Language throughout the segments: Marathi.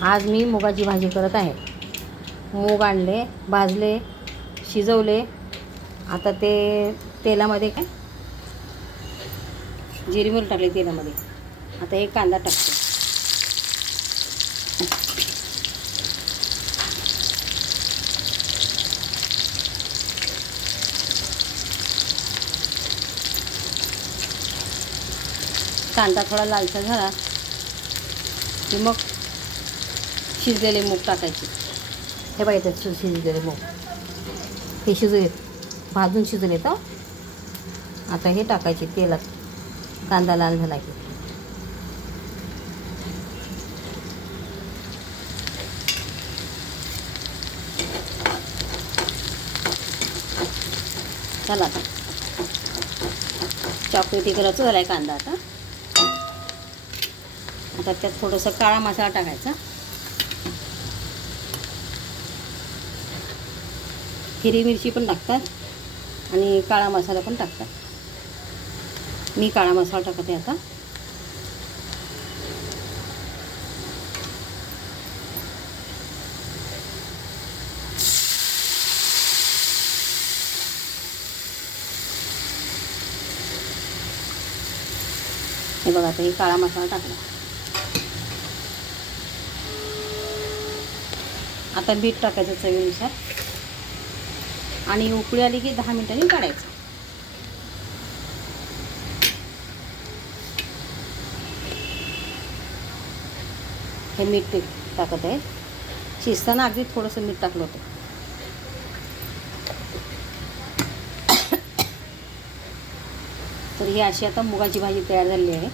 आज मी मुगाची भाजी करत आहे. मूग आणले, भाजले, शिजवले. आता ते तेलामध्ये काय जिरी मोहरी टाकले तेलामध्ये. आता एक कांदा टाकते. कांदा थोडा लालसर झाला की मग शिजलेले मूग टाकायचे. हे बघा इथे शिजलेले मूग हे शिजलेत, भाजून शिजलेत. आता हे टाकायचे तेलात. कांदा लाल झाला की चला आता चॉकलेटी कलरचा झाला आहे कांदा. आता त्यात थोडंसं काळा मसाला टाकायचा. हिरवी मिरची पण टाकतात आणि काळा मसाला पण टाकतात. मी काळा मसाला टाकते आता. हे बघा आता हे काळा मसाला टाकला. आता मीठ टाकायचं चवीनुसार आणि उकळी आली की 10 मिनिटांनी काढायचं. हे मीठ ते टाकत आहे. शिजताना अगदी थोडंसं मीठ टाकलं होतं. तर ही अशी आता मुगाची भाजी तयार झालेली आहे.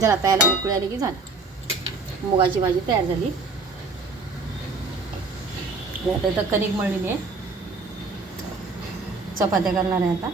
जर आता याला उकळी आली की झालं. मुगाची भाजी तयार झाली. आता इथं कणिक मळलेली आहे. चपात्या करणार आहे आता.